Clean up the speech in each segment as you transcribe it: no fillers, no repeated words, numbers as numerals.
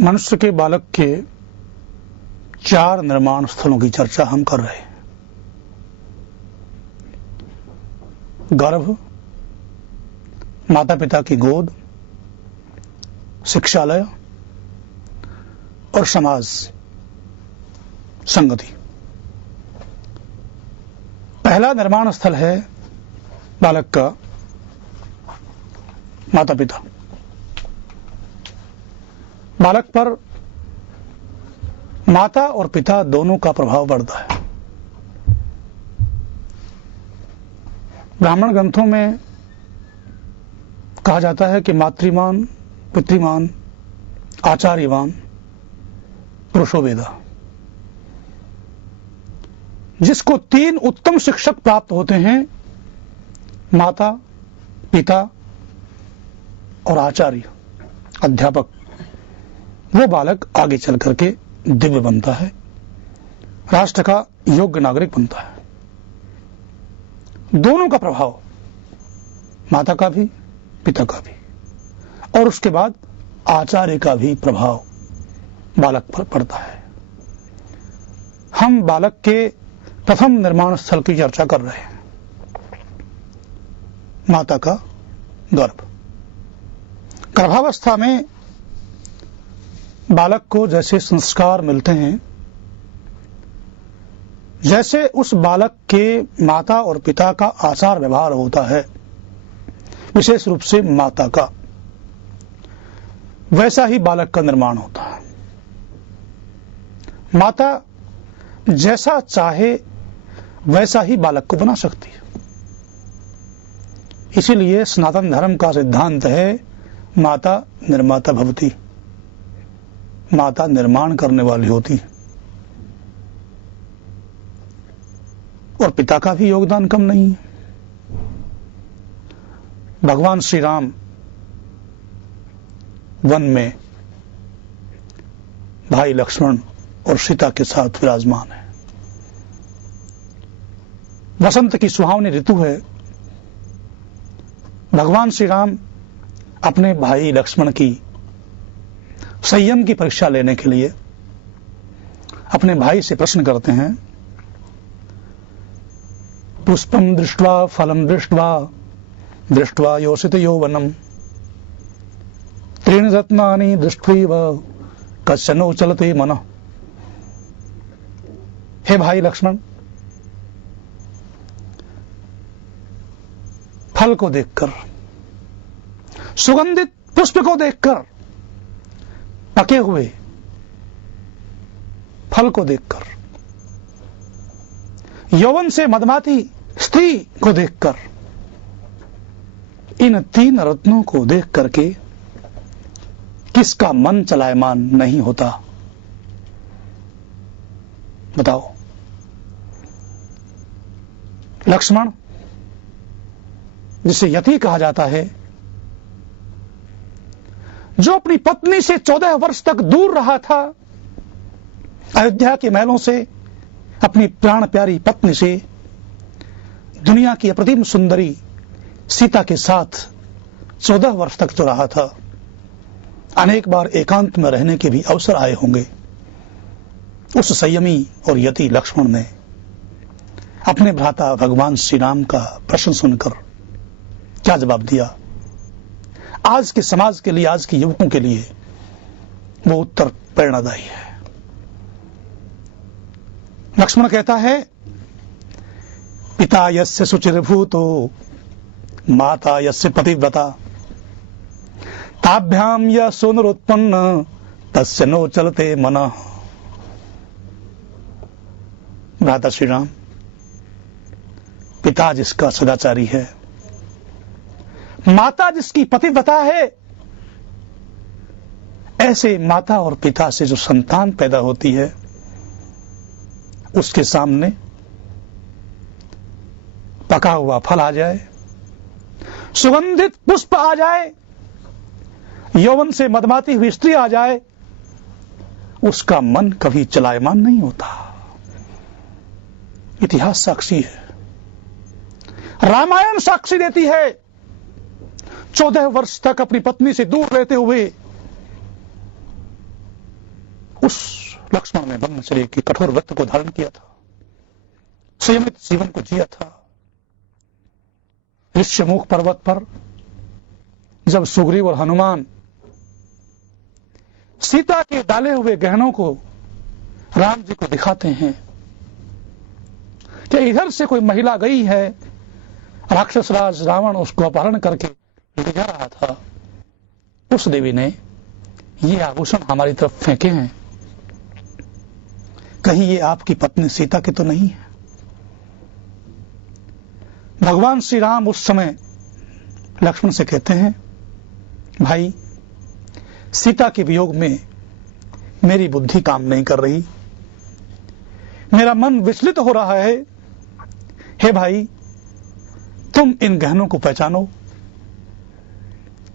मनुष्य के बालक के 4 निर्माण स्थलों की चर्चा हम कर रहे हैं। गर्भ, माता पिता की गोद, शिक्षालय और समाज संगति। पहला निर्माण स्थल है बालक का माता पिता। बालक पर माता और पिता दोनों का प्रभाव पड़ता है। ब्राह्मण ग्रंथों में कहा जाता है कि मातृमान, पितृमान, आचार्यवान पुरुषो वेदा। जिसको 3 उत्तम शिक्षक प्राप्त होते हैं, माता, पिता और आचार्य, अध्यापक, वो बालक आगे चल करके दिव्य बनता है, राष्ट्र का योग्य नागरिक बनता है। दोनों का प्रभाव, माता का भी, पिता का भी, और उसके बाद आचार्य का भी प्रभाव बालक पर पड़ता है। हम बालक के प्रथम निर्माण स्थल की चर्चा कर रहे हैं, माता का गर्भ। गर्भावस्था में बालक को जैसे संस्कार मिलते हैं, जैसे उस बालक के माता और पिता का आचार व्यवहार होता है, विशेष रूप से माता का, वैसा ही बालक का निर्माण होता है। माता जैसा चाहे वैसा ही बालक को बना सकती है। इसीलिए सनातन धर्म का सिद्धांत है, माता निर्माता भवति, माता निर्माण करने वाली होती है। और पिता का भी योगदान कम नहीं है। भगवान श्री राम वन में भाई लक्ष्मण और सीता के साथ विराजमान है। वसंत की सुहावनी ऋतु है। भगवान श्री राम अपने भाई लक्ष्मण की संयम की परीक्षा लेने के लिए अपने भाई से प्रश्न करते हैं, पुष्पम दृष्ट्वा फलम दृष्ट्वा दृष्ट्वा योषित यौवनम त्रीणि रत्नानि दृष्ट्वैव कश्चनो चलते मनः। हे भाई लक्ष्मण, फल को देखकर, सुगंधित पुष्प को देखकर, पके हुए फल को देखकर, यौवन से मदमाती स्त्री को देखकर, इन 3 रत्नों को देख करके किसका मन चलायमान नहीं होता? बताओ। लक्ष्मण, जिसे यति कहा जाता है, जो अपनी पत्नी से 14 वर्ष तक दूर रहा था, अयोध्या के महलों से अपनी प्राण प्यारी पत्नी से, दुनिया की अप्रतिम सुंदरी सीता के साथ 14 वर्ष तक जो रहा था, अनेक बार एकांत में रहने के भी अवसर आए होंगे। उस संयमी और यति लक्ष्मण ने अपने भ्राता भगवान श्री राम का प्रश्न सुनकर क्या जवाब दिया? आज के समाज के लिए, आज के युवकों के लिए वो उत्तर प्रेरणादायी है। लक्ष्मण कहता है, पिता यस्य शुचिर्भूतो माता यस्य पतिव्रता ताभ्याम यः सोनुरुत्पन्न तस्य नो चलते मनः। भ्राता श्री राम, पिता जिसका सदाचारी है, माता जिसकी पतिव्रता है, ऐसे माता और पिता से जो संतान पैदा होती है, उसके सामने पका हुआ फल आ जाए, सुगंधित पुष्प आ जाए, यौवन से मदमाती हुई स्त्री आ जाए, उसका मन कभी चलायमान नहीं होता। इतिहास साक्षी है, रामायण साक्षी देती है। 14 वर्ष तक अपनी पत्नी से दूर रहते हुए उस लक्ष्मण ने ब्रह्मचर्य की कठोर व्रत को धारण किया था, संयमित जीवन को जिया था। ऋष्यमुख पर्वत पर जब सुग्रीव और हनुमान सीता के डाले हुए गहनों को राम जी को दिखाते हैं कि इधर से कोई महिला गई है, राक्षस राज रावण उसको अपहरण करके ले जा रहा था, उस देवी ने ये आभूषण हमारी तरफ फेंके हैं, कहीं ये आपकी पत्नी सीता के तो नहीं है। भगवान श्री राम उस समय लक्ष्मण से कहते हैं, भाई सीता के वियोग में मेरी बुद्धि काम नहीं कर रही, मेरा मन विचलित हो रहा है। हे भाई, तुम इन गहनों को पहचानो,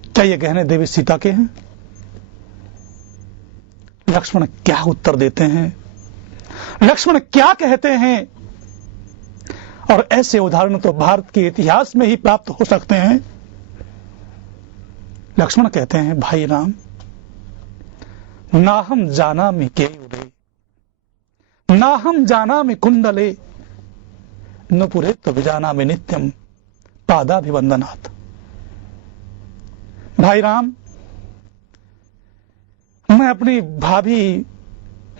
क्या ये गहने देवी सीता के हैं? लक्ष्मण क्या उत्तर देते हैं, लक्ष्मण क्या कहते हैं? और ऐसे उदाहरण तो भारत के इतिहास में ही प्राप्त हो सकते हैं। लक्ष्मण कहते हैं, भाई राम, नाहम जानामि केयूरे, नाहम जानामि कुंडले, नुपुरे तो विजानामि नित्यम पादाभिवंदनात्। भाई राम, मैं अपनी भाभी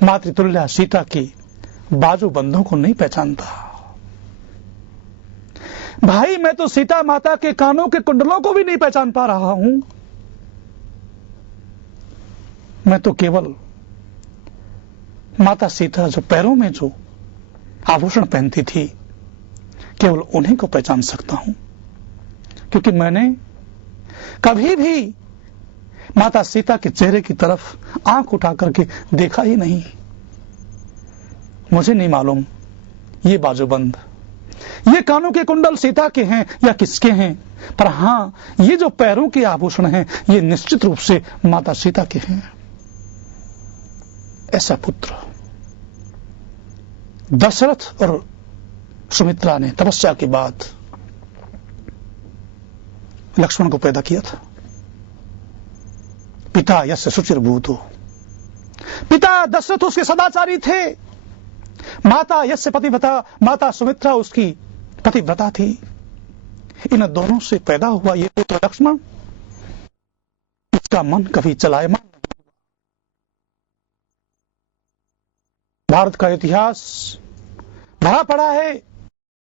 मातृतुल्य सीता की बाजू बंधों को नहीं पहचानता। भाई, मैं तो सीता माता के कानों के कुंडलों को भी नहीं पहचान पा रहा हूं। मैं तो केवल माता सीता जो पैरों में जो आभूषण पहनती थी, केवल उन्हीं को पहचान सकता हूं, क्योंकि मैंने कभी भी माता सीता के चेहरे की तरफ आंख उठा करके देखा ही नहीं। मुझे नहीं मालूम ये बाजूबंद, ये कानों के कुंडल सीता के हैं या किसके हैं, पर हां, ये जो पैरों के आभूषण हैं, ये निश्चित रूप से माता सीता के हैं। ऐसा पुत्र दशरथ और सुमित्रा ने तपस्या के बाद लक्ष्मण को पैदा किया था। पिता यस्य शुचिर्भूतो, पिता दशरथ उसके सदाचारी थे, माता यस्य पतिव्रता, माता सुमित्रा उसकी पतिव्रता थी। इन दोनों से पैदा हुआ ये पुत्र लक्ष्मण, इसका मन कभी चलायमान नहीं हुआ। भारत का इतिहास भरा पड़ा है